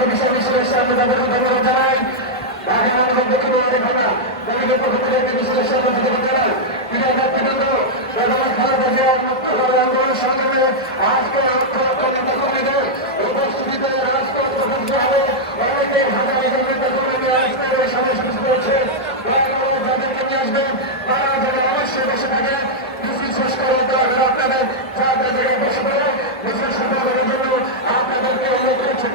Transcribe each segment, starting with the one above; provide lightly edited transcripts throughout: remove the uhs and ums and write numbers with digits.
মিছিলের সামনে তাদেরকে ধন্যবাদ জানাই। মিছিলের সামনে ধন্যবাদ জানাই। প্রিয় নেতৃবৃন্দ, বেগম খালেদা জিয়ার মুক্ত করার আন্দোলন সংগ্রামে আজকে লক্ষ লক্ষ নেতাকর্মীদের উপস্থিতিতে রাজপথ প্রবুদ্ধ হবে। অনেকেই হাজার হাজার নেতাকর্মী আজকের এই সমাবেশ করেছে। যাদেরকে নিয়ে আসবেন তারা যেন অবশ্যই বসে থাকে। মিছিল শেষ করে আপনাদের যার জায়গায় বসে পড়ে মিছিল সম্পাদনের জন্য আপনাদেরকে অনুরোধ করছে।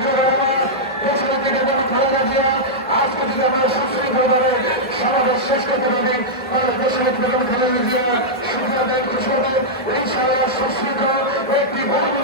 আজকে যদি আমরা সুশৃঙ্খলভাবে সমাবেশ শেষ করতে পারি তাহলে দেশের বেগম খালেদা জিয়া সুবিধা দায়িত্ব সহ ইনশাআল্লাহ সুশৃঙ্খল একটি ভালো